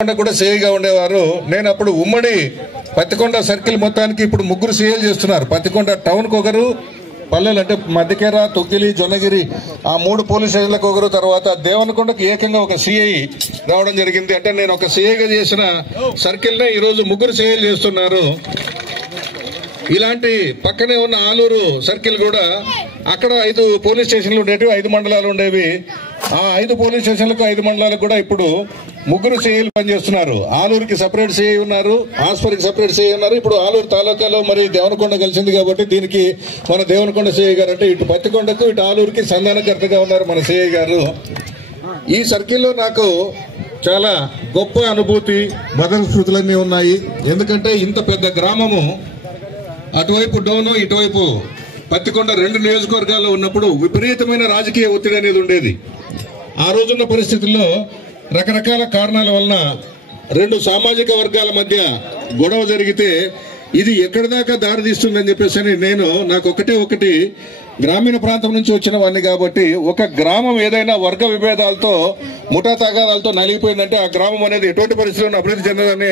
కూడా సిఐగా ఉండేవారు. నేను అప్పుడు ఉమ్మడి పత్తికొండ సర్కిల్ మొత్తానికి ఇప్పుడు ముగ్గురు సిఐలు చేస్తున్నారు. పత్తికొండ టౌన్కి ఒకరు, పల్లెలు అంటే మధ్యకేర, తొక్కిలి, జొన్నగిరి ఆ 3 పోలీస్ స్టేషన్లకు ఒకరు, తర్వాత దేవనకొండకు ఏకంగా ఒక సిఐ రావడం జరిగింది. అంటే నేను ఒక సిఐగా చేసిన సర్కిల్నే ఈరోజు ముగ్గురు సిఐలు చేస్తున్నారు. ఇలాంటి పక్కనే ఉన్న ఆలూరు సర్కిల్ కూడా అక్కడ 5 పోలీస్ స్టేషన్లు ఉండేవి, 5 మండలాలు ఉండేవి. ఆ 5 పోలీస్ స్టేషన్లకు 5 మండలాలకు కూడా ఇప్పుడు ముగ్గురు సిఐలు పనిచేస్తున్నారు. ఆలూరుకి సపరేట్ సిఐ ఉన్నారు, ఆస్పరికి సపరేట్ సిఐ ఉన్నారు. ఇప్పుడు ఆలూరు తాలూకాలో మరి దేవనకొండ కలిసింది కాబట్టి దీనికి మన దేవనకొండ సిఐ గారు అంటే ఇటు పత్తికొండకు ఇటు ఆలూరుకి సంధానకర్తగా ఉన్నారు మన సిఐ గారు. ఈ సర్కిల్లో నాకు చాలా గొప్ప అనుభూతి, బదల స్మృతులన్నీ ఉన్నాయి. ఎందుకంటే ఇంత పెద్ద గ్రామము అటువైపు డోను, ఇటువైపు పత్తికొండ 2 నియోజకవర్గాల్లో ఉన్నప్పుడు విపరీతమైన రాజకీయ ఒత్తిడి అనేది ఉండేది. ఆ రోజున్న పరిస్థితుల్లో రకరకాల కారణాల వలన 2 సామాజిక వర్గాల మధ్య గొడవ జరిగితే ఇది ఎక్కడి దాకా దారి తీస్తుందని చెప్పేసి నాకు ఒకటి గ్రామీణ ప్రాంతం నుంచి వచ్చిన వాడిని కాబట్టి ఒక గ్రామం ఏదైనా వర్గ విభేదాలతో, ముఠా తగాదాలతో నలిగిపోయిందంటే ఆ గ్రామం అనేది ఎటువంటి పరిస్థితుల్లో అభివృద్ధి చెందదని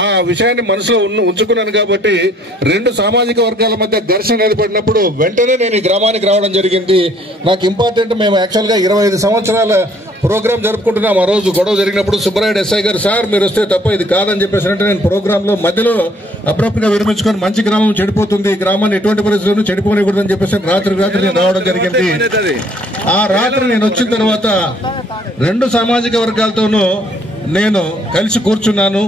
ఆ విషయాన్ని మనసులో ఉంచుకున్నాను. కాబట్టి 2 సామాజిక వర్గాల మధ్య ఘర్షణ ఏర్పడినప్పుడు వెంటనే నేను ఈ గ్రామానికి రావడం జరిగింది. నాకు ఇంపార్టెంట్, మేము యాక్చువల్గా 25 సంవత్సరాల ప్రోగ్రామ్ జరుపుకుంటున్నాం. ఆ రోజు గొడవ జరిగినప్పుడు సుబ్బరాయుడు ఎస్ఐ గారు, సార్ మీరు వస్తే తప్ప ఇది కాదని చెప్పేసి నేను ప్రోగ్రామ్ లో మధ్యలో అబ్రప్ట్ గా విరమించుకొని మంచి గ్రామం చెడిపోతుంది, గ్రామాన్ని ఎటువంటి పరిస్థితుల్లో చెడిపోనికూడదని చెప్పేసి రాత్రి నేను రావడం జరిగింది. ఆ రాత్రి నేను వచ్చిన తర్వాత 2 సామాజిక వర్గాలతోనూ నేను కలిసి కూర్చున్నాను.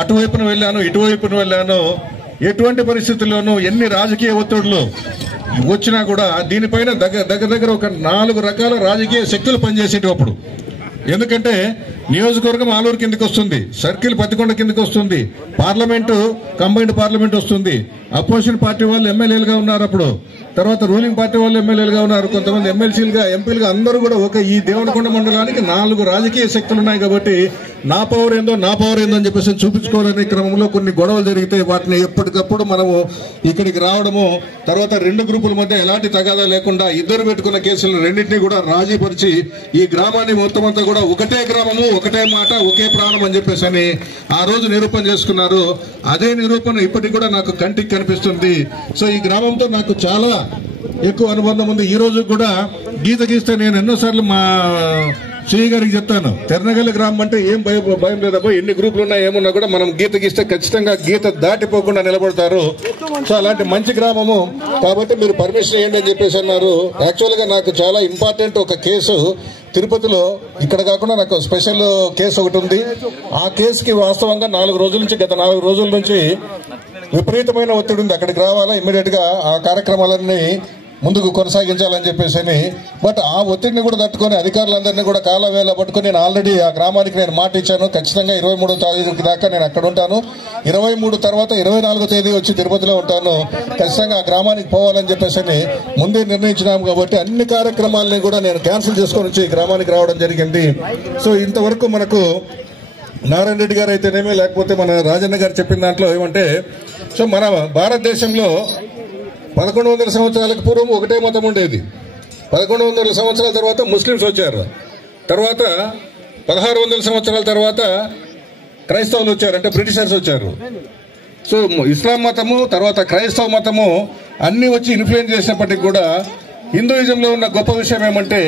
అటువైపున వెళ్ళాను, ఇటువైపున వెళ్ళాను. ఎటువంటి పరిస్థితుల్లోనూ ఎన్ని రాజకీయ ఒత్తిడులు వచ్చినా కూడా దీనిపైన దగ్గర ఒక 4 రకాల రాజకీయ శక్తులు పనిచేసేటప్పుడు. ఎందుకంటే నియోజకవర్గం ఆలూరు కిందకి వస్తుంది, సర్కిల్ పత్తికొండ కిందకి వస్తుంది, పార్లమెంటు కంబైన్డ్ పార్లమెంట్ వస్తుంది, అపోజిషన్ పార్టీ వాళ్ళు ఎమ్మెల్యేలుగా ఉన్నారు, అప్పుడు తర్వాత రూలింగ్ పార్టీ వాళ్ళు ఎమ్మెల్యేలుగా ఉన్నారు, కొంతమంది ఎమ్మెల్సీలుగా, ఎంపీలుగా, అందరూ కూడా ఒక ఈ దేవనకొండ మండలానికి 4 రాజకీయ శక్తులు ఉన్నాయి. కాబట్టి నా పవర్ ఏందో అని చెప్పేసి చూపించుకోవాలనే క్రమంలో కొన్ని గొడవలు జరిగితే వాటిని ఎప్పటికప్పుడు మనము ఇక్కడికి రావడము, తర్వాత 2 గ్రూపుల మధ్య ఎలాంటి తగాదా లేకుండా ఇద్దరు పెట్టుకున్న కేసులు రెండింటినీ కూడా రాజీపరిచి ఈ గ్రామాన్ని మొత్తం అంతా కూడా ఒకటే గ్రామము, ఒకటే మాట, ఒకే ప్రాణం అని చెప్పేసి ఆ రోజు నిరూపణ చేసుకున్నారు. అదే నిరూపణ ఇప్పటికి కూడా నాకు కంటికి కనిపిస్తుంది. సో ఈ గ్రామంతో నాకు చాలా ఎక్కువ అనుబంధం ఉంది. ఈ రోజు కూడా గీత గీస్తే నేను ఎన్నోసార్లు మా శ్రీ గారికి చెప్తాను, తెర్నగల్లి గ్రామం అంటే ఏం భయం లేదబ్బా, ఎన్ని గ్రూపులు ఉన్నా ఏమున్నా కూడా మనం గీత గీస్తే ఖచ్చితంగా గీత దాటిపోకుండా నిలబడతారు. సో అలాంటి మంచి గ్రామము కాబట్టి మీరు పర్మిషన్ ఇవ్వండి అని చెప్పేసి అన్నారు. యాక్చువల్ గా నాకు చాలా ఇంపార్టెంట్ ఒక కేసు తిరుపతిలో, ఇక్కడ కాకుండా నాకు స్పెషల్ కేసు ఒకటి ఉంది. ఆ కేసుకి వాస్తవంగా 4 రోజుల నుంచి, గత 4 రోజుల నుంచి విపరీతమైన ఒత్తిడి ఉంది. అక్కడికి రావాలా, ఇమ్మీడియట్ గా ఆ కార్యక్రమాలన్నీ ముందుకు కొనసాగించాలని చెప్పేసి. బట్ ఆ ఒత్తిడిని కూడా తట్టుకొని అధికారులందరినీ కూడా కాలవేళ పట్టుకుని నేను ఆల్రెడీ ఆ గ్రామానికి నేను మాట ఇచ్చాను, ఖచ్చితంగా 23వ తారీఖు దాకా నేను అక్కడ ఉంటాను, 23 తర్వాత 24వ తేదీ వచ్చి తిరుపతిలో ఉంటాను, ఖచ్చితంగా ఆ గ్రామానికి పోవాలని చెప్పేసి ముందే నిర్ణయించినాము. కాబట్టి అన్ని కార్యక్రమాలని కూడా నేను క్యాన్సిల్ చేసుకొని వచ్చి ఈ గ్రామానికి రావడం జరిగింది. సో ఇంతవరకు మనకు నారాయణ రెడ్డి గారు అయితేనేమి, లేకపోతే మన రాజన్న గారు చెప్పిన దాంట్లో ఏమంటే, సో మన భారతదేశంలో 1100 సంవత్సరాలకు పూర్వం ఒకటే మతం ఉండేది. 1100 సంవత్సరాల తర్వాత ముస్లింస్ వచ్చారు, తర్వాత 1600 సంవత్సరాల తర్వాత క్రైస్తవులు వచ్చారు, అంటే బ్రిటిషర్స్ వచ్చారు. సో ఇస్లాం మతము తర్వాత క్రైస్తవ మతము అన్ని వచ్చి ఇన్ఫ్లుయెన్స్ చేసినప్పటికీ కూడా హిందూయిజంలో ఉన్న గొప్ప విషయం ఏమంటే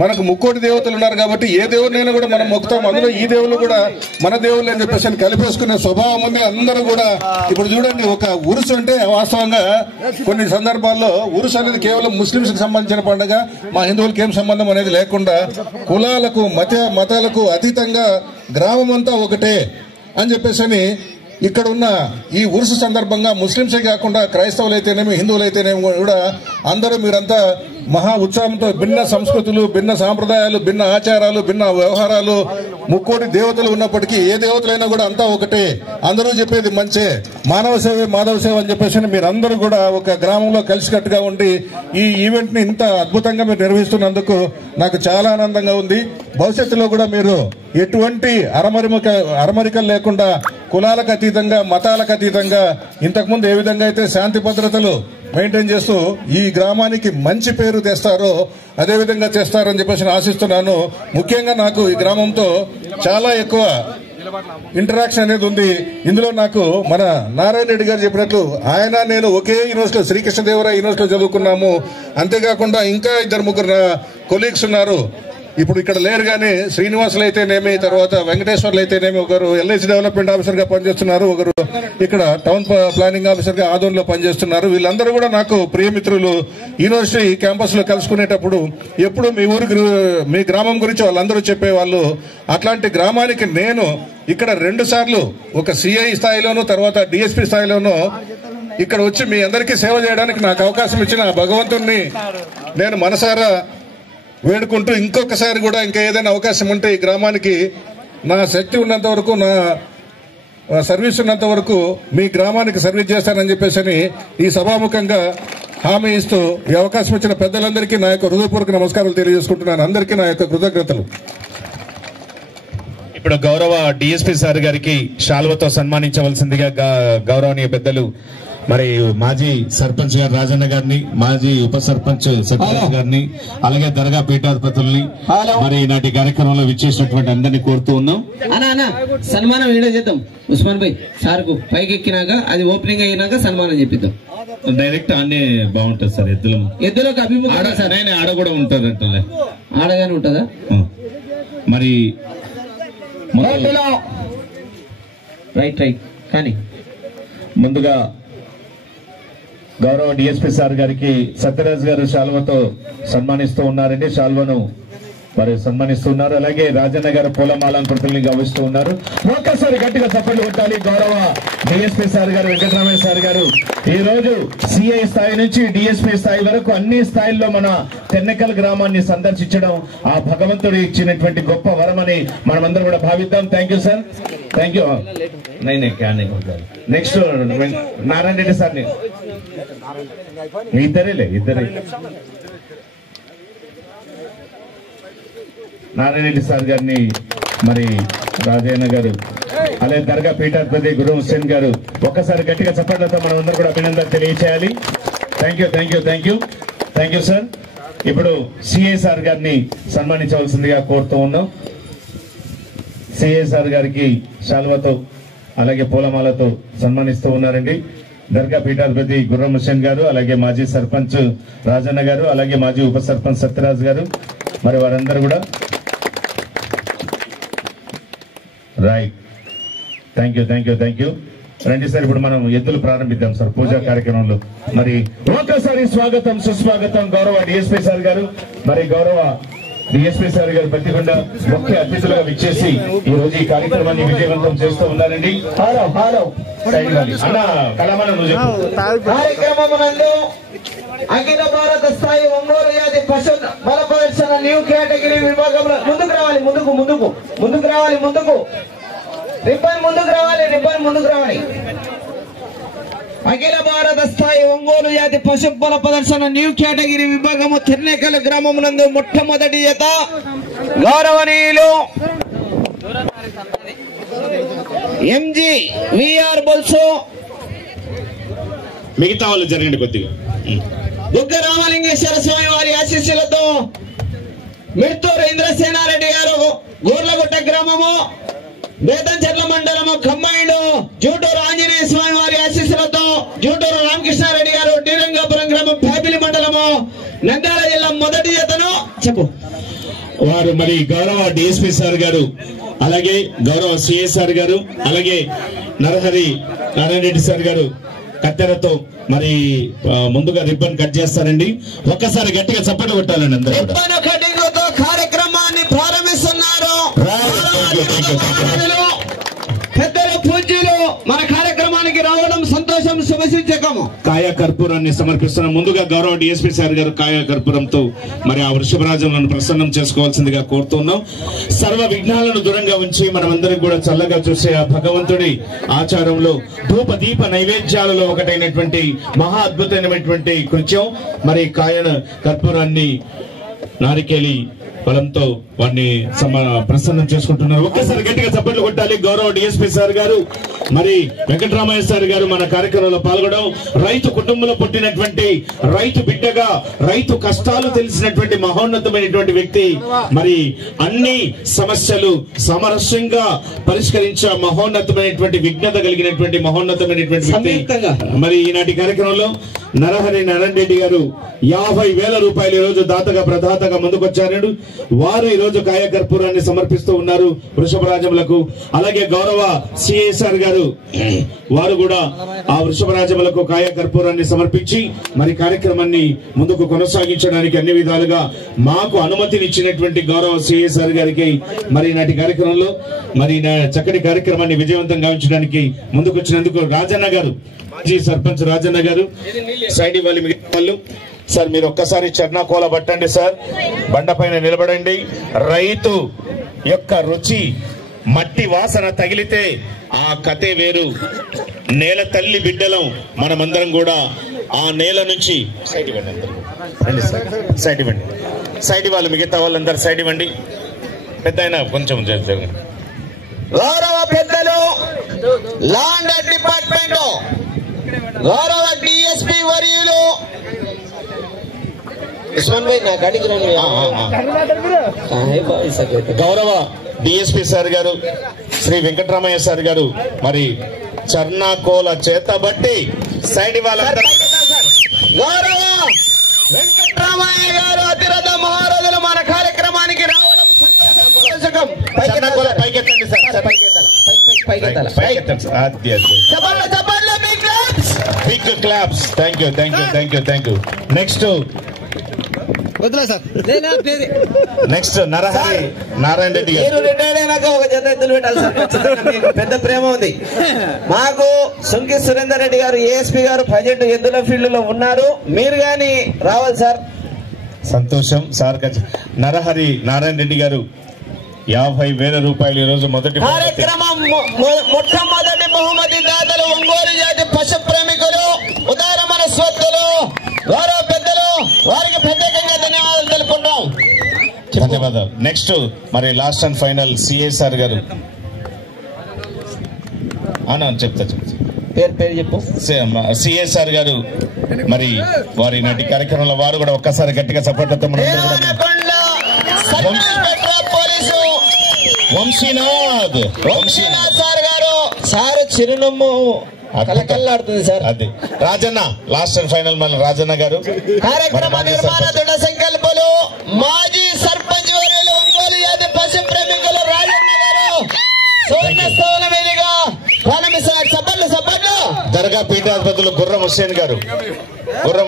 మనకు 3 దేవతలు ఉన్నారు కాబట్టి ఏ దేవుడినైనా కూడా మనం మొక్కుతాం. అందులో ఈ దేవుళ్ళు కూడా మన దేవుళ్ళు అని చెప్పేసి కలిపేసుకునే స్వభావం ఉంది అందరూ కూడా. ఇప్పుడు చూడండి, ఒక ఉరుసు అంటే వాస్తవంగా కొన్ని సందర్భాల్లో ఉరుసు అనేది కేవలం ముస్లింస్ కి సంబంధించిన పండుగ, మా హిందువులకి ఏం సంబంధం అనేది లేకుండా కులాలకు మతాలకు అతీతంగా గ్రామం అంతా ఒకటే అని చెప్పేసి ఇక్కడ ఉన్న ఈ ఉరుసు సందర్భంగా ముస్లింసే కాకుండా క్రైస్తవులు అయితేనేమి, హిందువులు అయితేనేమి కూడా అందరూ మీరంతా మహా ఉత్సాహంతో భిన్న సంస్కృతులు, భిన్న సాంప్రదాయాలు, భిన్న ఆచారాలు, భిన్న వ్యవహారాలు, 3 దేవతలు ఉన్నప్పటికీ ఏ దేవతలైనా కూడా అంతా ఒకటే, అందరూ చెప్పేది మంచే, మానవ సేవే మాధవ సేవ అని చెప్పేసి మీరందరూ కూడా ఒక గ్రామంలో కలిసికట్టుగా ఉండి ఈ ఈవెంట్ ని ఇంత అద్భుతంగా మీరు నిర్వహిస్తున్నందుకు నాకు చాలా ఆనందంగా ఉంది. భవిష్యత్తులో కూడా మీరు ఎటువంటి అరమరికలు లేకుండా కులాలకు అతీతంగా, మతాలకు అతీతంగా ఇంతకుముందు ఏ విధంగా అయితే శాంతి భద్రతలు మెయింటైన్ చేస్తూ ఈ గ్రామానికి మంచి పేరు తెస్తారో అదే విధంగా చేస్తారని చెప్పేసి ఆశిస్తున్నాను. ముఖ్యంగా నాకు ఈ గ్రామంతో చాలా ఎక్కువ ఇంటరాక్షన్ అనేది ఉంది. ఇందులో నాకు మన నారాయణ రెడ్డి గారు చెప్పినట్లు ఆయన నేను ఒకే యూనివర్సిటీలో శ్రీకృష్ణదేవరాయ యూనివర్సిటీలో చదువుకున్నాము. అంతేకాకుండా ఇంకా 2-3 కొలీగ్స్ ఉన్నారు. ఇప్పుడు ఇక్కడ లేరు కానీ శ్రీనివాసులు అయితేనేమి, తర్వాత వెంకటేశ్వర్లు అయితేనేమి, ఒకరు ఎల్ఐసి డెవలప్మెంట్ ఆఫీసర్ గా పనిచేస్తున్నారు, ఒకరు ఇక్కడ టౌన్ ప్లానింగ్ ఆఫీసర్ గా ఆదోన్లో పనిచేస్తున్నారు. వీళ్ళందరూ కూడా నాకు ప్రియమిత్రులు. యూనివర్సిటీ క్యాంపస్ లో కలుసుకునేటప్పుడు ఎప్పుడు మీ గ్రామం గురించి వాళ్ళందరూ చెప్పేవాళ్ళు. అట్లాంటి గ్రామానికి నేను ఇక్కడ 2 సార్లు ఒక సిఐ స్థాయిలోనూ తర్వాత డిఎస్పీ స్థాయిలోనూ ఇక్కడ వచ్చి మీ అందరికీ సేవ చేయడానికి నాకు అవకాశం ఇచ్చిన భగవంతుణ్ణి నేను మనసారా వేడుకుంటూ ఇంకొకసారి కూడా ఇంకా ఏదైనా అవకాశం ఉంటే ఈ గ్రామానికి నా శక్తి ఉన్నంత వరకు, నా సర్వీస్ ఉన్నంత వరకు మీ గ్రామానికి సర్వీస్ చేస్తానని చెప్పేసి ఈ సభాముఖంగా హామీ ఇస్తూ ఈ అవకాశం ఇచ్చిన పెద్దలందరికీ నా యొక్క హృదయపూర్వక నమస్కారాలు తెలియజేసుకుంటున్నాను. అందరికీ నా యొక్క కృతజ్ఞతలు. ఇప్పుడు గౌరవ డిఎస్పీ సార్ గారికి శాల్వతో సన్మానించవలసిందిగా గౌరవనీయ పెద్దలు మరి మాజీ సర్పంచ్ గారు రాజన్న గారిని, మాజీ ఉప సర్పంచ్ సత్యరాజ్ గారిని, అలాగే దర్గా పీఠాధిపతుల్ని మరి ఈనాటి కార్యక్రమంలో విచ్చేసినటువంటి అందరినీ కోరుతూ ఉన్నాం. అన్నా సన్మానం వీడియో చేద్దాం. ఉస్మాన్ భాయ్ సార్ కు పైకి ఎక్కినాక అది ఓపెనింగ్ అయినాక సన్మానం చెప్పిద్దాం. డైరెక్ట్ ఆనే బాగుంటది సార్. ఎద్దులకు అభిముఖం సార్ ఆడ కూడా ఉంటది అంటే ఆడగానే ఉంటదా మరి రైట్ కానీ ముందుగా గౌరవ డిఎస్పీ సార్ గారికి సత్యరాజ్ గారు శాల్వతో సన్మానిస్తూ ఉన్నారండి. శాల్వను మరి సన్మానిస్తున్నారు. అలాగే రాజన్న గారు పూలమాలంకృతుల్ని గౌరవిస్తూ ఉన్నారు. ఒక్కసారి గట్టిగా చప్పట్లు కొట్టాలి. గౌరవ డిఎస్పీ సార్ గారు, వెంకటరామయ్య సార్ గారు ఈ రోజు సిఐ స్థాయి నుంచి డిఎస్పీ స్థాయి వరకు అన్ని స్థాయిల్లో మన తెన్నెకల్ గ్రామాన్ని సందర్శించడం ఆ భగవంతుడు ఇచ్చినటువంటి గొప్ప వరమని మనమందరం కూడా భావిద్దాం. Thank you sir. Thank you. Next Narayana Reddy sir ఇద్దరే నారాయణ రెడ్డి సార్ గారిని మరి రాజయ్య గారు అలాగే దర్గా పీఠాధిపతి గురు హుస్సేన్ గారు ఒక్కసారి గట్టిగా చప్పట్లతో మనం అందరూ కూడా అభినందన తెలియచేయాలి. Thank you sir. ఇప్పుడు సిఐ సార్ గారిని సన్మానించవలసిందిగా కోరుతూ ఉన్నాం. సిఐ సార్ గారికి శాల్వతో అలాగే పూలమాలతో సన్మానిస్తూ ఉన్నారండి. దర్గా పీఠాధిపతి గుర్రం హుస్సేన్ గారు, అలాగే మాజీ సర్పంచ్ రాజన్న గారు, అలాగే మాజీ ఉప సర్పంచ్ సత్యరాజ్ గారు, మరి వారందరూ కూడా రైట్. Thank you. రండి సార్, ఇప్పుడు మనం ఎద్దులు ప్రారంభిద్దాం సార్ పూజా కార్యక్రమంలో. మరి ఒక్కసారి స్వాగతం సుస్వాగతం గౌరవ డిఎస్పీ సార్ గారు, మరి గౌరవ డిఎస్పీ సార్ గారు పత్తికొండ ముఖ్య అతిథులుగా విచ్చేసి ఈ రోజు ఈ కార్యక్రమాన్ని విజయవంతం చేస్తూ ఉన్నారండి. కార్యక్రమమునందు అఖిల భారత స్థాయి ఒంగోలు వ్యాధి పశు బల ప్రదర్శన న్యూ కేటగిరీ విభాగంలో ముందుకు రావాలి. రిబ్బన్ ముందుకు రావాలి. అఖిల భారత స్థాయి ఒంగోలు జాతి పశు బల ప్రదర్శన న్యూ కేటగిరీ విభాగము తిర్నేకల్ గ్రామమునందు మొట్టమొదటి జత గౌరవనీయులు ఎంజీ విఆర్ బొల్సో, మిగతా వాళ్ళు జరగండి కొద్దిగా. దుగ్గ రామలింగేశ్వర స్వామి వారి ఆశీస్సులతో మిర్తూరు ఇంద్రసేనారెడ్డి గారు గూర్లగుట్ట గ్రామము బేతంచెర్ల మండలము కంబైండ్ జూటూరు ఆంజనేయ స్వామి వారి ఆశీస్సులతో జూటూరు రామకృష్ణారెడ్డి గారు శ్రీరంగపురం గ్రామం ప్యాపిలి మండలము నంద్యాల జిల్లా మొదటి జతను చెప్పు వారు మరి గౌరవ డిఎస్పీ సార్ గారు, అలాగే గౌరవ సిఐ సార్ గారు, అలాగే నరహరి నారాయణ రెడ్డి సార్ గారు కత్తెరతో మరి ముందుగా రిబ్బన్ కట్ చేస్తారండి. ఒక్కసారి గట్టిగా చప్పట్లు కొట్టాలండి అందరూ. రిబ్బన్ కటింగ్ తో కార్యక్రమాన్ని ప్రారంభిస్తున్నారు. పెద్దలు పూజ్యులు మన కార్యక్రమానికి రావడం సంతోషం, శుభసూచకము. కాయ కర్పూరాన్ని సమర్పిస్తున్నాం. ముందుగా గౌరవ డిఎస్పీ సార్ గారు కాయ కర్పూరంతో మరి ఆ వృషభరాజులను ప్రసన్నం చేసుకోవాల్సిందిగా కోరుతున్నాం. సర్వ విఘ్నాలను దూరంగా ఉంచి మనమందరం కూడా చల్లగా చూసే ఆ భగవంతుడి ఆచారంలో ధూప దీప నైవేద్యాలలో ఒకటైనటువంటి మహా అద్భుతమైనటువంటి కృత్యం మరి కాయ కర్పూరాన్ని నారికేలి బలంతో వాడిని ప్రసన్నం చేసుకుంటున్నారు. ఒక్కసారి గట్టిగా చప్పట్లు కొట్టాలి. గౌరవ డిఎస్పీ సార్ గారు మరి వెంకటరామయ్య సార్ గారు మన కార్యక్రమంలో పాల్గొనడం, రైతు కుటుంబంలో పుట్టినటువంటి రైతు బిడ్డగా రైతు కష్టాలు తెలిసినటువంటి మహోన్నతమైనటువంటి వ్యక్తి, మరి అన్ని సమస్యలు సామరస్యంగా పరిష్కరించే మహోన్నతమైనటువంటి విజ్ఞత కలిగినటువంటి మహోన్నతమైనటువంటి వ్యక్తి. మరి ఈనాటి కార్యక్రమంలో నరహరి నారాయణ రెడ్డి గారు 50,000 రూపాయలు ఈ రోజు దాతగా ప్రదాతగా ముందుకొచ్చారు. వారు ఈ రోజు కాయకర్పూరాన్ని సమర్పిస్తూ ఉన్నారు వృషభరాజములకు. అలాగే గౌరవ సిఎస్ఆర్ గారు వారు కూడా ఆ వృషభరాజములకు కాయకర్పూరాన్ని సమర్పించి మరి కార్యక్రమాన్ని ముందుకు కొనసాగించడానికి అన్ని విధాలుగా మాకు అనుమతినిచ్చినటువంటి గౌరవ సిఎస్ఆర్ గారికి మరి నాటి కార్యక్రమంలో మరి చక్కటి కార్యక్రమాన్ని విజయవంతం గావించడానికి ముందుకొచ్చినందుకు రాజన్న గారు, మాజీ సర్పంచ్ రాజన్న గారు, సైడ్ ఇవ్వాలి మిగతా వాళ్ళు. సార్ మీరు ఒక్కసారి చర్నాకోల పట్టండి సార్, బండపైన నిలబడండి. రైతు యొక్క రుచి మట్టి వాసన తగిలితే ఆ కథే వేరు. నేల తల్లి బిడ్డలం మనమందరం కూడా ఆ నేల నుంచి సైడ్ ఇవ్వండి, అందరూ సైడ్ ఇవ్వండి, సైడ్ ఇవ్వాలి మిగతా వాళ్ళందరూ సైడ్ ఇవ్వండి. పెద్ద అయినా కొంచెం జరగండి. గౌరవ పెద్దలు ల్యాండ్ డిపార్ట్మెంట్ గౌరవ డిఎస్పీ వర్యులు గౌరవ డిఎస్పీ సార్ గారు శ్రీ వెంకటరామయ్య సార్ గారు మరి చర్నాకోల చేతబట్టి సైడ్ ఇవ్వాలందరూ. గౌరవ వెంకటరామయ్య గారు అతిరథ మహారాజులు మన కార్యక్రమానికి రావడం సంతోషం. చర్నాకోల పైకెత్తండి sir, big claps. Thank you, thank you, thank you, thank you. Next Narahari Narayana Reddy గారు. మీరు రిటైర్డ్ అయినాక ఒక జత ఎద్దులు పెట్టాలి సార్, మీకు పెద్ద ప్రేమ ఉంది మాకు. సుంకి సురేందర్ రెడ్డి గారు ఏఎస్పీ గారు ప్రజెంట్ ఎద్దుల ఫీల్డ్ లో ఉన్నారు, మీరు గాని రావాలి సార్. సంతోషం సార్. నరహరి నారాయణ రెడ్డి గారు 50,000 రూపాయలు ఈ రోజు మొదటి కార్యక్రమం మొట్టమొదటి బహుమతి దాతలు ఒంగోలు జాతి పశు ప్రేమికులు, ఉదార మనస్వత్తులు, గౌరవ పెద్దలు, వారికి ప్రత్యేకంగా ధన్యవాదాలు తెలుపుకుంటాం. ధన్యవాదాలు. నెక్స్ట్ మరి లాస్ట్ అండ్ ఫైనల్ సిఎస్ఆర్ గారు. చెప్తా పేరు చెప్పు. సిఎస్ఆర్ గారు మరి వారి నాటి కార్యక్రమంలో వారు కూడా ఒక్కసారి గట్టిగా సపోర్ట్లతో వంశీనాథ్ సార్ గారు. సార్ చిరునమ్ము కలకల్లాడుతుంది సార్. అది రాజన్న లాస్ట్ అండ్ ఫైనల్ మన రాజన్న గారు. కార్యక్రమ నిర్మాణ దృఢ సంకల్పలు మాజీ సర్పంచ్ వర్యులు ఒంగోలు జాతి పశు ప్రేమికులు రాజన్న గారు సువర్ణ వేదిగా ప్రారంభిస్తున్నారు. సభలు దర్గా పీఠాధిపతులు గుర్రం హుస్సేన్ గారు. గుర్రం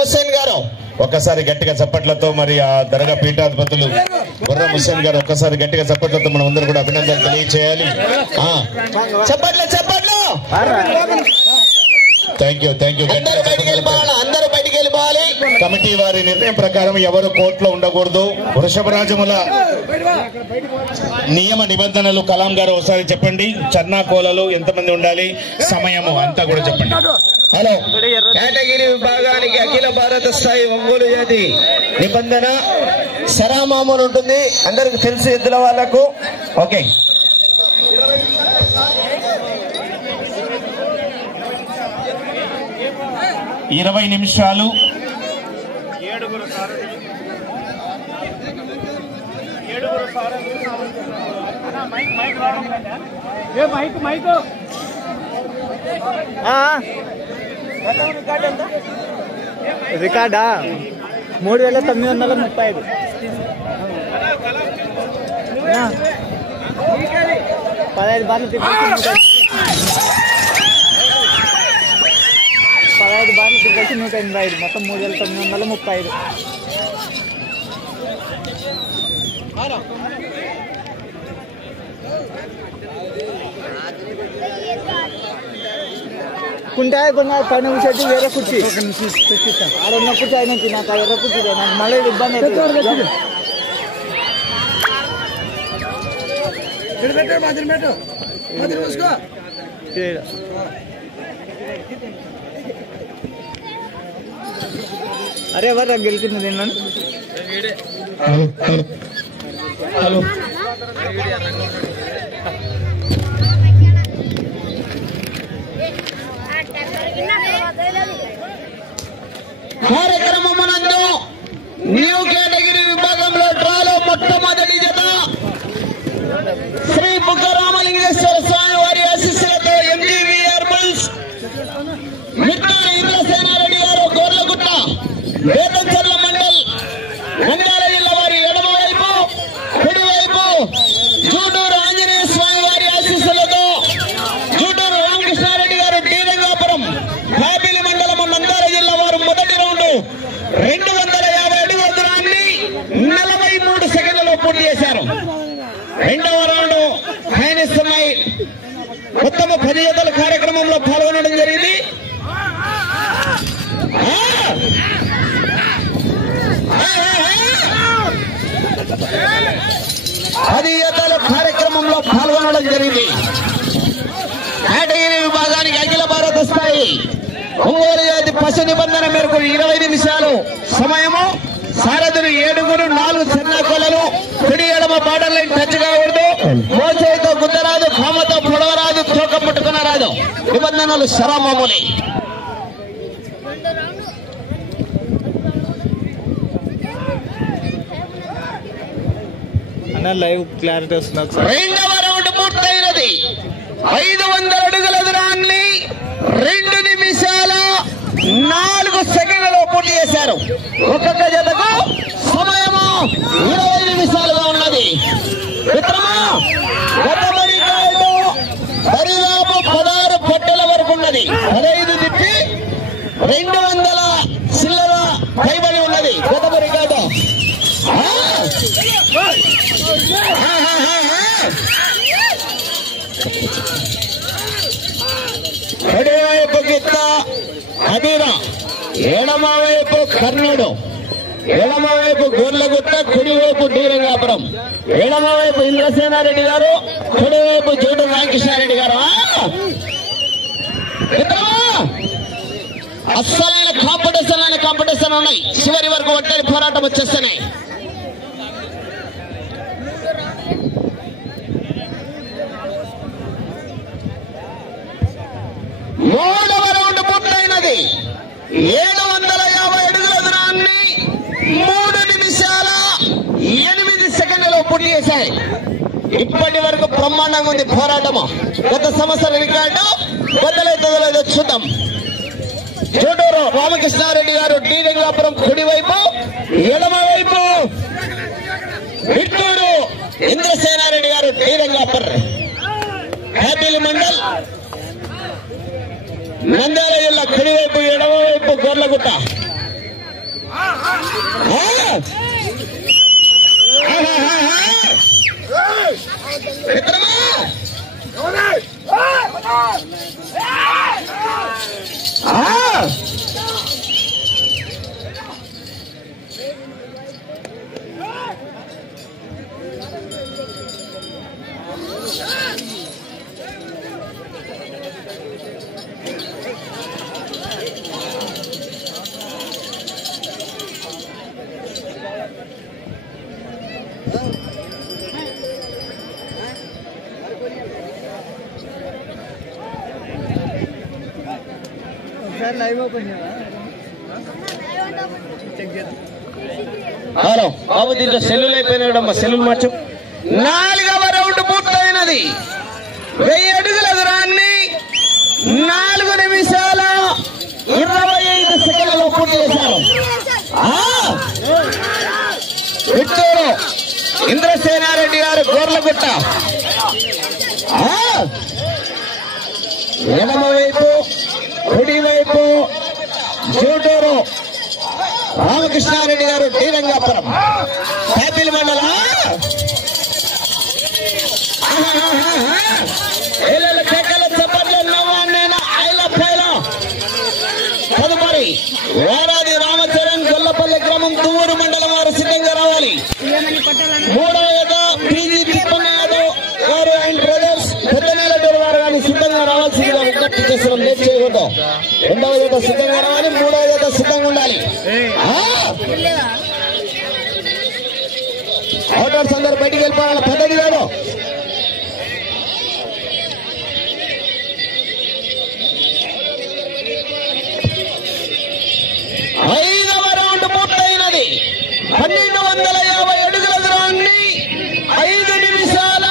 హుస్సేన్ గారు ఒక్కసారి గట్టిగా చప్పట్లతో మరి ఆ దర్గా పీఠాధిపతులు గుర్రం హుస్సేన్ గారు ఒక్కసారి గట్టిగా చప్పట్లతో మనం అందరూ కూడా అభినందనలు తెలియచేయాలి. చప్పట్లు. Thank you, thank you. అందరూ బయటికి వెళ్ళిపోవాలి. కమిటీ వారి నిర్ణయం ప్రకారం ఎవరు కోర్టులో ఉండకూడదు. వృషభరాజముల నియమ నిబంధనలు కలాం గారు ఒకసారి చెప్పండి. చర్నాకోలలు ఎంతమంది ఉండాలి, సమయము అంతా కూడా చెప్పండి. హలో, కేటగిరీ విభాగానికి అఖిల భారత స్థాయి ఒంగోలు జాతి నిబంధన సరామామూలు ఉంటుంది, అందరికి తెలుసు ఎద్దుల వాళ్లకు. ఓకే, 20 నిమిషాలు. రికార్డా 3,935. 15 బార్లు తిప్పేసి 185, మొత్తం 3,935. కుంటాయి కొన్నా పైన కూర్చోటి వేరే కుర్చీ ఆడ ఉన్న కుర్చీ అయినకి నాకు ఆ ఎర్ర కుర్చీ నాకు మళ్ళీ ఇబ్బంది అవుతుంది. అరే ఎవరు గెలిచింది నేను హలో చేయడం జరిగింది. కేటగిరీ విభాగానికి అఖిల భారత స్థాయి ఒంగోలు జాతి పశు నిబంధన మేరకు 20 నిమిషాలు సమయము. సారథులు 7 4 చిన్నకొలలు. కుడి ఎడమ బార్డర్ లైన్ టచ్ కాకూడదు. మోచేతో గుద్దరాదు, కామతో పొడవరాదు, తోక పట్టుకున్న రాదు. నిబంధనలు శరమామూలి. లైవ్ క్లారిటీ వస్తుంది. రెండవ రౌండ్ పూర్తయినది. 500 అడుగుల దూరాన్ని 2 నిమిషాల 4 సెకండ్లలో పూర్తి చేశారు. ఒక్కొక్క జతకు సమయము 20 నిమిషాలుగా ఉన్నది. మిత్రమా, దరిదాపు 16 పట్టెల వరకు ఉన్నది. 15 తిప్పి 200 చిల్లర పైబడి ఉన్నది. గతమరి కాదు. కుడివైపు గిత్త అదీరా, ఎడమ వైపు కర్ణుడు, ఎడమ వైపు గొర్లగుట్ట, కుడివైపు డీరంగాపురం, ఎడమ వైపు ఇంద్రసేనారెడ్డి గారు, కుడివైపు జోడు రామకృష్ణారెడ్డి గారు. అస్సలైన కాంపిటీషన్ ఉన్నాయి. చివరి వరకు ఒంటరి పోరాటం వచ్చేస్తున్నాయి. మూడవ రౌండ్ పూర్తయినది. 750 అడుగుల దూరాన్ని 3 నిమిషాల 8 సెకండ్లలో పూర్తి చేశాయి. ఇప్పటి వరకు బ్రహ్మాండంగా ఉంది పోరాటము. గత సంవత్సర రికార్డు బద్దలైతుందో లేదో చూద్దాం. జోడూరు రామకృష్ణారెడ్డి గారు డీరంగాపురం కుడివైపు, ఎడమ వైపు విట్టూరు ఇంద్రసేనారెడ్డి గారు డీరంగాపురం. హ్యాపీలి మండల్ నంద్యాల జిల్లా కుడివైపు, ఎడమ వైపు గొర్లగుట్ట. లైవ్ ఓపెన్ హలో బాబు, దీంట్లో సెల్లులు అయిపోయినాడమ్మా, సెల్లులు మార్చు. 4వ రౌండ్ పూర్తయినది. 1000 అడుగుల దూరాన్ని 4 నిమిషాల 25 సెకండ్లలో పూర్తి చేశారు. విట్టూరు ఇంద్రసేనారెడ్డి గారు గొర్లగుట్ట, ఎడమ వైపు కుడివైపు జూటూరు రామకృష్ణారెడ్డి గారు శ్రీరంగాపురం. హ్యాపీలి మండల తదుపరి వారాది రామచరణ్ గొల్లపల్లి గ్రామం దువ్వూరు మండలం వారు సిద్ధంగా రావాలి. 3వ జత పీజీ తిప్పన్న యాదవ్ గారు అండ్ బ్రదర్స్ పెద్దనేలూరు వారు కానీ సిద్ధంగా రావాల్సిందిగా విజ్ఞప్తి చేస్తున్నాం. లేట్ చేయకూడదు. 2వ జత సిద్ధంగా రావాలి, 3వ జత సిద్ధంగా ఉండాలి. అవుటర్స్ అందరూ బయటికి వెళ్ళిపోవాలి. పద్ధతి కాదు. ఐదవ రౌండ్ పూర్తయినది. 1250 అడుగుల దూరాన్ని 5 నిమిషాల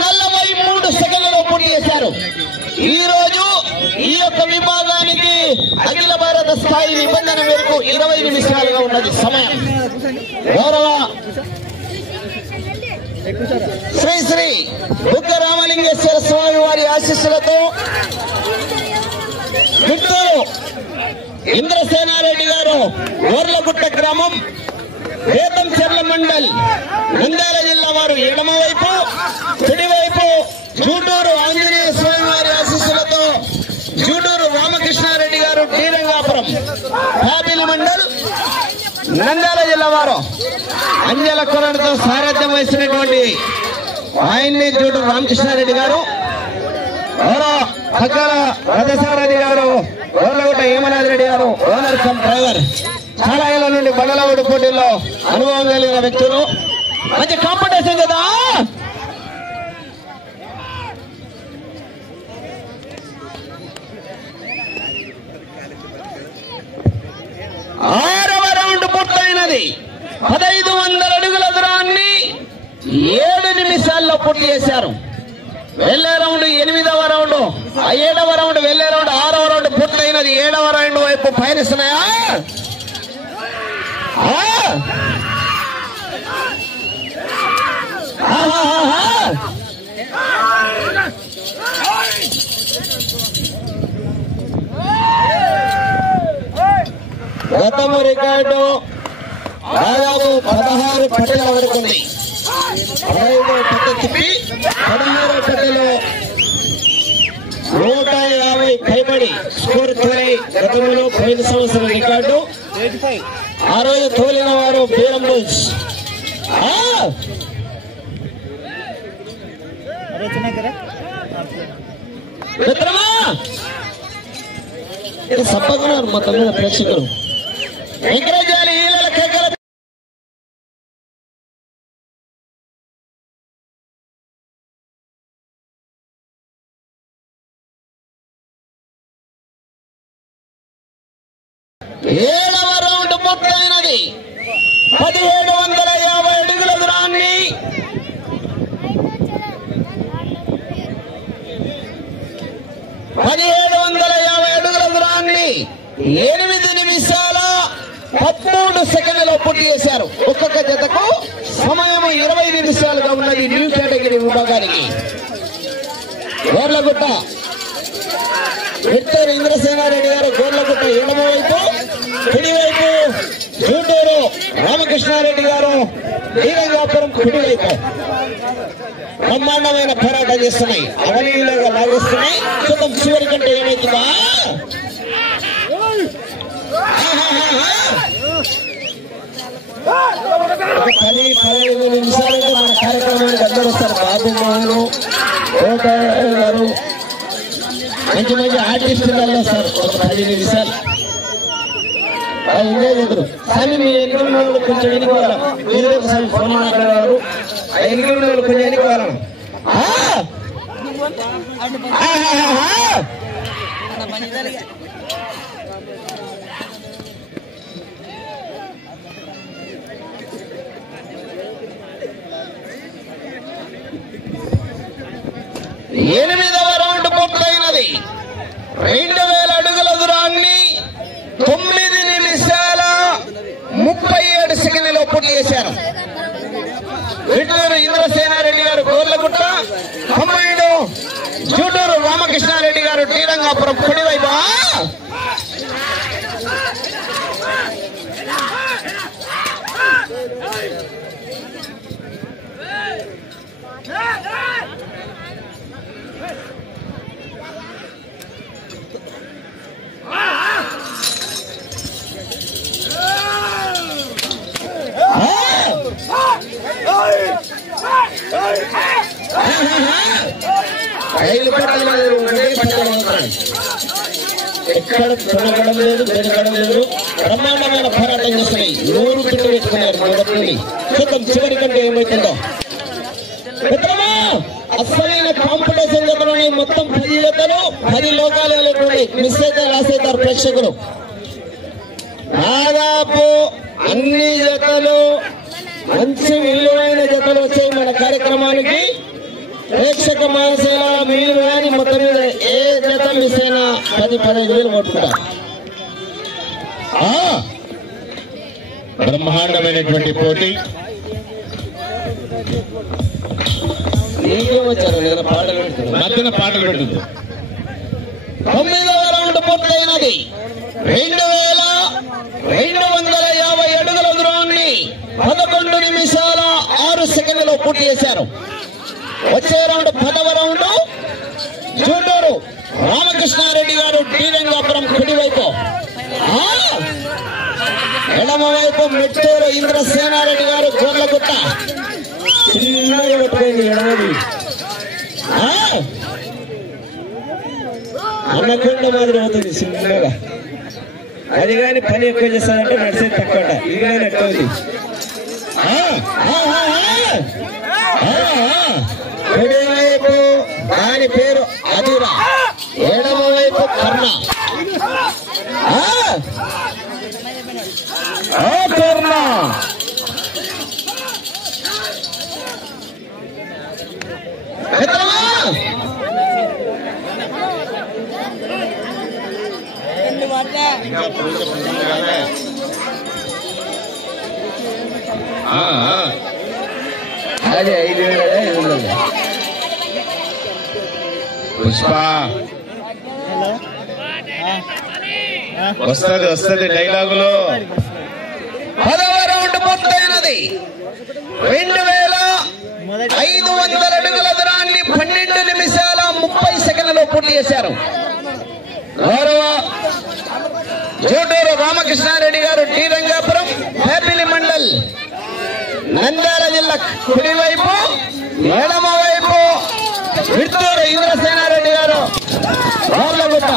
43 సెకండ్లలో పూర్తి చేశారు. ఈ రోజు ఈ యొక్క విభాగానికి అఖిల భారత స్థాయి నిబంధన మేరకు 20 నిమిషాలుగా ఉన్నది సమయం. గౌరవ శ్రీ శ్రీ బుగ్గ రామలింగేశ్వర స్వామి వారి ఆశీస్సులతో గుంటూరు ఇంద్రసేనారెడ్డి గారు గోర్లగుట్ట గ్రామం వేతంచెర్ల మండల్ నంద్యాల జిల్లా వారు ఎడమ వైపు, కుడివైపు జూటూరు ఆంజనేయ స్వామి వారి ఆశీస్సులతో జూటూరు రామకృష్ణారెడ్డి గారు శ్రీరంగాపురం హ్యాపీలి మండల్ నంద్యాల జిల్లా వారు అంజల కొరడుతో సారథ్యం వహిస్తున్నటువంటి ఆయన్ని చూడు రామకృష్ణారెడ్డి గారు, పక్కన రథసారథి గారు, గోర్లగుట్ట హేమనాథ్ రెడ్డి గారు, ఓనర్ కమ్ డ్రైవర్. చాలా ఏళ్ల నుండి బండలవాడు పోటీల్లో అనుభవం కలిగిన వ్యక్తులు. మంచి కాంపిటీషన్ కదా. ఆరవ రౌండ్ పూర్తయినది. 1500 అడుగుల దూరాన్ని 7 నిమిషాల్లో పూర్తి చేశారు. వెళ్లే రౌండ్ 8వ రౌండ్, 7వ రౌండ్ వెళ్లే రౌండ్, 6వ రౌండ్ పూర్తయినది. 7వ రౌండ్ వైపు పయనిస్తున్నాయా? గతము రికార్డు దాదాపు 16 పట్టెల వరకు ఉంది. 15వ పట్టె తిప్పి 16వ పట్టెలో 150 పైబడి స్కోర్ తోలి గతంలో పోయిన సంవత్సరం రికార్డు. ఆ రోజు తోలిన వారు బీరం బుల్స్. మిత్రమా సప్పకున్నారు మొత్తం మీద ప్రేక్షకులు ఎంకరేజాలి. ఈల కేకల 7వ రౌండ్ పూర్తయినది. 1750 అడుగుల దూరాన్ని 1750 అడుగుల దూరాన్ని 8 నిమిషాల 13 సెకండ్లలో పూర్తి చేశారు. ఒక్కొక్క జతకు సమయం 20 నిమిషాలుగా ఉన్నది న్యూ కేటగిరీ విభాగానికి. గోర్లగుట్ట మిట్టూరు ఇంద్రసేనారెడ్డి గారు గోర్లగుట్ట ఎడమ వైపు, కుడివైపు జూటూరు రామకృష్ణారెడ్డి గారు శ్రీరంగాపురం కుడివైపు బ్రహ్మాండమైన పోరాటం చేస్తున్నాయి. అవలీలుగా లాగేస్తున్నాయి. చూద్దాం చివరి కంటే ఏమైతుందా. 10-15 నిమిషాలతో మన కార్యక్రమానికి అందరూ వస్తారు. బాబు మోహను, కోటయ్య గారు, మంచి మంచి ఆర్టిస్టులలో సార్ ఒక 10 నిమిషాలు ఎంజాయ్ చేద్దరు. కానీ మీ ఎన్నికల వాళ్ళు కొంచెం ఎన్నికోవాలి. మీరు ఒకసారి ఫోన్ మాట్లాడేవారు. ఆ ఎన్నికల వాళ్ళు కొంచెం ఎన్నికోవాలి. ఎనిమిదవ రౌండ్ పూర్తయినది. 2000 అడుగుల దూరాన్ని 9 నిమిషాల 37 సెకండ్లలో పూర్తి చేశారు. మిట్టూరు ఇంద్రసేనారెడ్డి గారు గోర్లగుట్ట కంబైండ్, జూటూరు రామకృష్ణారెడ్డి గారు శ్రీరంగాపురం కుడివైపు. రైలు పట్టాలు ఎక్కడ తొలగడం లేదు, వెనకడం లేదు. బ్రహ్మాండమైన పోరాటం చేస్తున్నాయి. 100 పిల్లలు పెట్టుకున్నారు మొదటి. చూద్దాం చివరి కంటే ఏమవుతుందో. మిత్రమా అసలైన కాంపిటీషన్ జతలోని మొత్తం 10 జతలు 10 లోకాలు మిస్ అయితే రాసేస్తారు ప్రేక్షకులు. దాదాపు అన్ని జతలు మంచి విలువైన జతలు వచ్చాయి మన కార్యక్రమానికి. ప్రేక్షక మనసేన మీరు కానీ మొత్తం మీద ఏ జత మిస్ అయినా 10-15 వేలు కొట్టుకుంటారు. బ్రహ్మాండమైనటువంటి పోటీ. వచ్చారు లేదా పాటలు మధ్యన పాటలు పెడుతుంది. 9వ రౌండ్ పూర్తయినది. 2250 అడుగుల దూరాన్ని 11 నిమిషాల 6 సెకండ్లలో పూర్తి చేశారు. వచ్చే రౌండ్ 10వ రౌండ్. జూటూరు రామకృష్ణారెడ్డి గారు శ్రీరంగాపురం కుడివైపు, ఎడమ వైపు మిట్టూరు ఇంద్రసేనారెడ్డి గారు గోర్లగుట్ట చిన్నగా పట్టుకోండి ఎడమది అన్నకొండ మాదిరి అవుతుంది చిన్నగా. అది కానీ పని ఎక్కువ చేస్తానంటే నడిచేది తక్కువ. ఇది కానీ ఎక్కువ ఉంది. కుడివైపు దాని పేరు అదిరా, ఎడమ వైపు కర్ణ. కర్ణ అదే 5,000 పుష్ప వస్తుంది డైలాగులో. 10వ రౌండ్ పూర్తయినది. 2,500 అడుగుల దూరాన్ని 12 నిమిషాల 30 సెకండ్లలో పూర్తి చేశారు. గౌరవ జూటూరు రామకృష్ణారెడ్డి గారు, టీ రంగాపురం, హ్యాపీలి మండల్, నంద్యాల జిల్లా కుడివైపు, ఎడమ వైపు విత్తూరు ఇంద్రసేనారెడ్డి గారు, రాళ్లగుట్ట.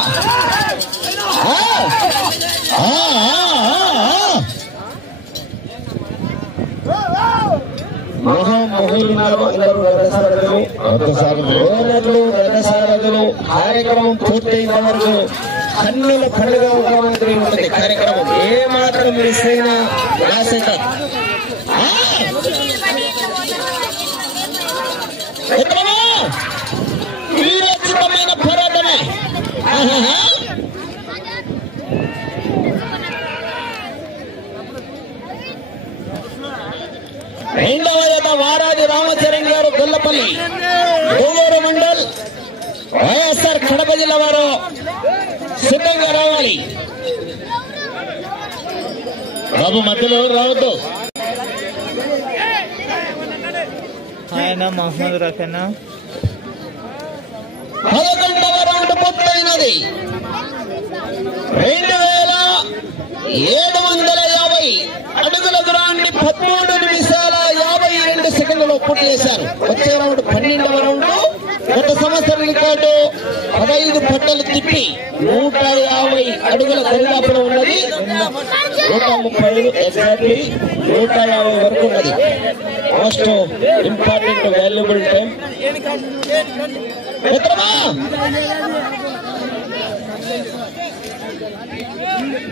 రథసారథులు కార్యక్రమం పూర్తయిన వరకు కన్నుల పండుగ మాదిరి ఉంటుంది. కార్యక్రమం ఏ మాత్రం మిస్ అయినా రాసేటారు. వీరోచితమైన పోరాటమే. రెండవ జత వారాది రామచరణ్ గారు, గొల్లపల్లి, గోగూరు మండల్, వైఎస్ఆర్ కడప జిల్లా వారు సిద్ధంగా రావాలి. బాబు మధ్యలో రావద్దు. ఆయన మహమ్మద్ రఫీనా. 11వ రౌండ్ పూర్తయినది. 2,750 అడుగుల దూరాన్ని 13 నిమిషాల 52 సెకండ్లలో పూర్తి చేశారు. వచ్చే రౌండ్ 12వ రౌండ్. గత సంవత్సరం రికార్డు 15 పట్టలు తిప్పి 150 అడుగుల దరిదాపులో ఉన్నది. 135 ఎగ్జాక్ట్లీ 150 వరకు ఉన్నది. Most important valuable time.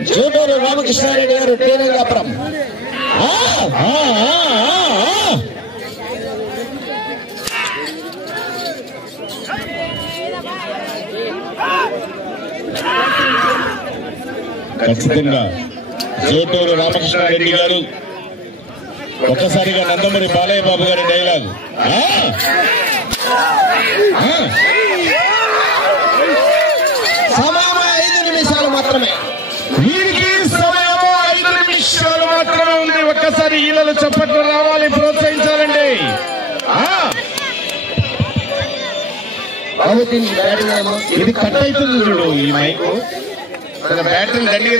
Juturu Ramakrishna Reddy గారు, టీ రంగాపురం. ఖచ్చితంగా జూటూరు రామకృష్ణారెడ్డి గారు. ఒక్కసారిగా నందమూరి బాలయ్య బాబు గారి డైలాగు. సమయం 5 నిమిషాలు మాత్రమే. వీరికి సమయం 5 నిమిషాలు మాత్రమే ఉంది. ఒక్కసారి ఈలలు చప్పట్లు రావాలి, ప్రోత్సహించాలండి. ఇది కట్ అవుతుంది చూడు ఈ మైకు. బ్యాటరీలు దండిగా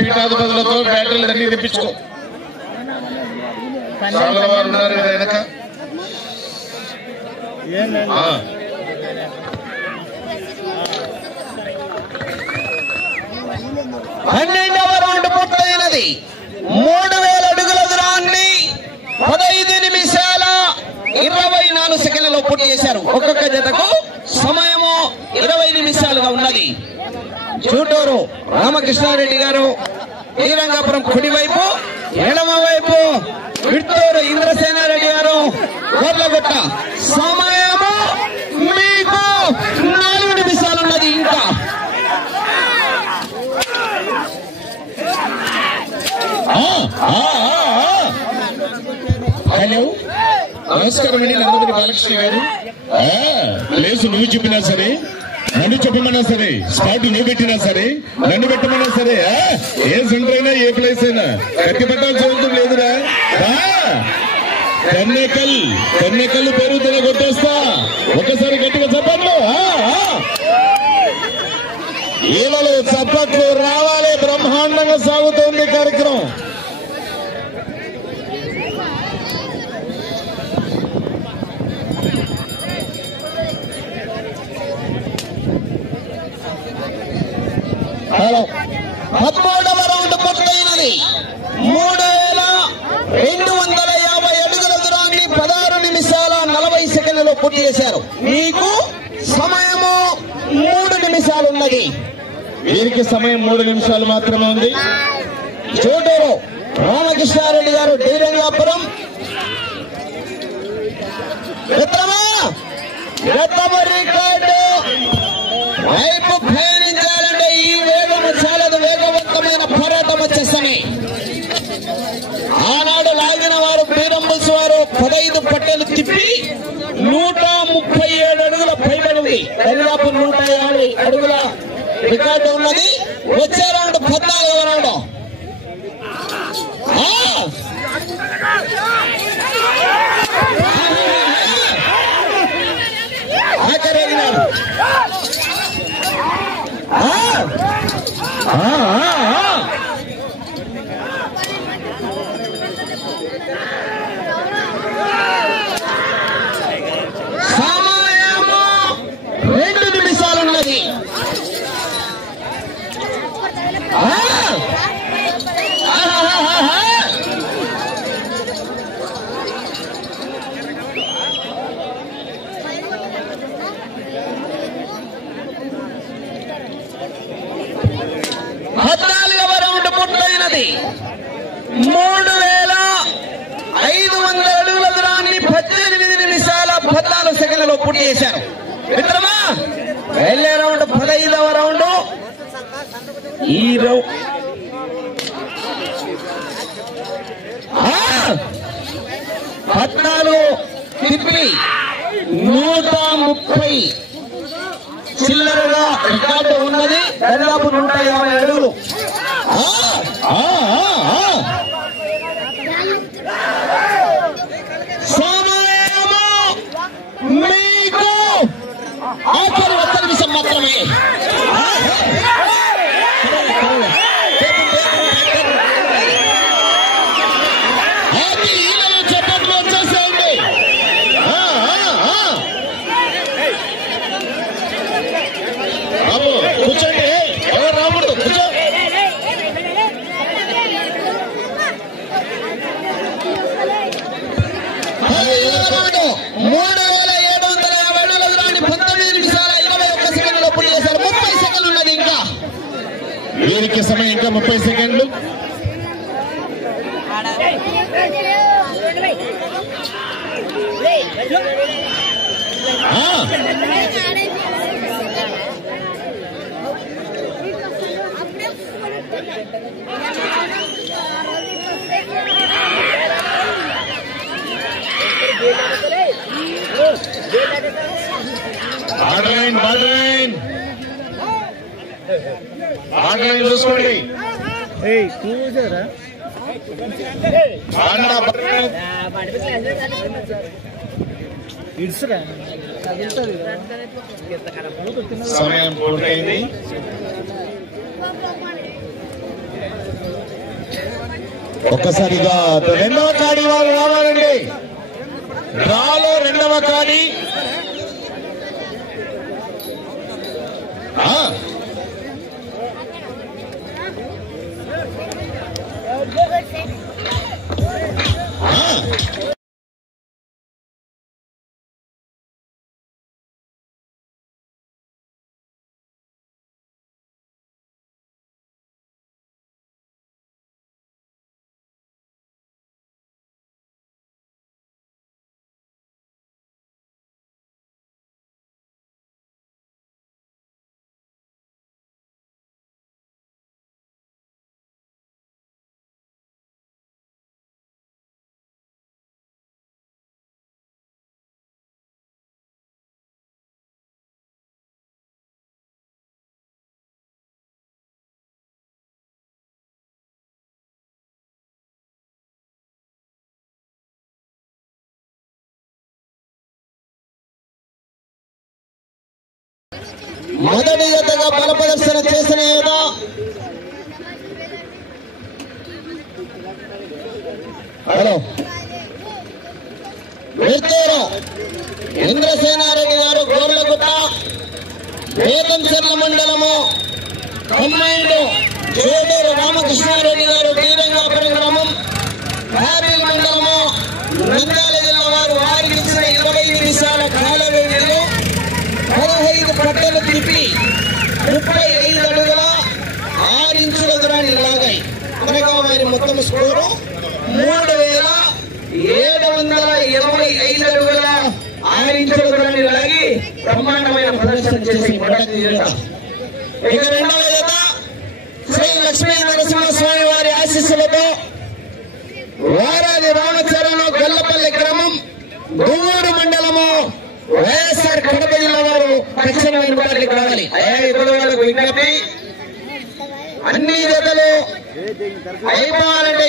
పీఠాధిపతులతో బ్యాటరీలు దండిగా తెప్పించుకో. చాలా వారు ఉన్నారు కదా వెనక. 12వ రౌండ్ పూర్తయినది. 3,000 అడుగుల దూరాన్ని 15 నిమిషాల 24 సెకండ్లలో పూర్తి చేశారు. ఒక్కొక్క జతకు సమయము 20 నిమిషాలుగా ఉన్నది. జూటూరు రామకృష్ణారెడ్డి గారు, టీ రంగాపురం కుడివైపు, ఎడమ వైపు విత్తూరు ఇంద్రసేనారెడ్డి గారు, గొర్లగుట్ట. సమయము మీకు 4 నిమిషాలు ఉన్నది. ఇంకా హలో, నమస్కారం అండి. నందమూరి బాలకృష్ణ గారు. ప్లేస్ నువ్వు చెప్పినా సరే, నన్ను చెప్పమన్నా సరే, స్పాట్ నువ్వు పెట్టినా సరే, నన్ను పెట్టమన్నా సరే, ఏ సెంటర్ అయినా ఏ ప్లేస్ అయినా కట్టి పెట్టాల్సిన అవసరం లేదురా. కన్నెకల్లు పెరుగుతున్న కొట్టేస్తా. ఒకసారి గట్టిగా చెప్పండి. ఈలలో చప్పట్లు రావాలి. బ్రహ్మాండంగా సాగుతోంది కార్యక్రమం. 13వ రౌండ్ పూర్తయినది. 3250 అడుగుల దూరాన్ని 16 నిమిషాల 40 సెకండ్లలో పూర్తి చేశారు. మీకు సమయము 3 నిమిషాలు ఉన్నది. వీరికి సమయం 3 నిమిషాలు మాత్రమే ఉంది. చోటూరు రామకృష్ణారెడ్డి గారు శ్రీరంగాపురం రికార్డు వైపు ప్రయాణించాలంటే ఈ వేగం చాలా వేగవంతమైన పోరాటం వచ్చేసని ఆనాడు లాగిన వారు బీరంబుల్స్ వారు 15 పట్టెలు తిప్పి 137 అడుగుల పైబడింది. దాదాపు 150 అడుగుల రికార్డు ఉన్నది. వచ్చే రౌండ్ 14వ రౌండ్. సమయము 2 నిమిషాలున్నది. రౌండ్ పూర్తయినది. 3500 అడుగుల దూరాన్ని 18 నిమిషాల 14 సెకండ్లలో పూర్తి చేశారు. మిత్రమా వెళ్ళే రౌండ్ 15వ రౌండ్. ఈ రౌండ్ 14 తిప్పి 130 చిల్లరగా రికార్డు ఉన్నది. దాదాపు 150 అడుగులు. సమయము మీకు ఆఖరి 1 నిమిషం మాత్రమే. చెప్పట్లు వచ్చేసేయండి. కూర్చోండి, ఎవరు రాకూడదు, కూర్చో. 3750 అడుగుల దూరాన్ని 19 నిమిషాల 21 సెకండ్లలో పూర్తి చేశారు. 30 సెకండ్లు ఉన్నది. ఇంకా వీరికి సమయం ఇంకా 30 సెకండ్లు. బార్డర్ చూసుకోండి. సమయం పూర్తయింది. ఒక్కసారిగా 2వ కాడి వారు రావాలండి. డ్రాలో 2వ కాడి. మొదటి జతగా బల ప్రదర్శన చేసిన యోధ మిర్తూరు ఇంద్రసేనారెడ్డి గారు గోర్లగుట్ట వేదంచెర్ల మండలము కంబైన్డ్ జోడూరు రామకృష్ణారెడ్డి గారు వీరంగాపురం గ్రామం హ్యాపీల్ మండలము నంద్యాల జిల్లా వారు వారికి ఇచ్చిన 20 నిమిషాల కాల వ్యవధిలో 15 పట్టలు తిప్పి 35 అడుగుల 6 ఇంచుల దూరాన్ని లాగాయి. అనగా వారి మొత్తం స్కోరు 3725 అడుగుల 6 ఇంచుల దూరాన్ని లాగి బ్రహ్మాండమైన ప్రదర్శన చేసి ఇక రెండవ జత శ్రీ లక్ష్మీ నరసింహస్వామి వారి ఆశీస్సులతో వారాది రామచరణు గొల్లపల్లి గ్రామం దువ్వూరు మండలము వైఎస్ఆర్ కడప జిల్లా వారు ఖచ్చితమైన వారికి రావాలి. ఇప్పుడు వాళ్ళకు విజ్ఞప్తి, అన్ని జతలు అయిపోవాలంటే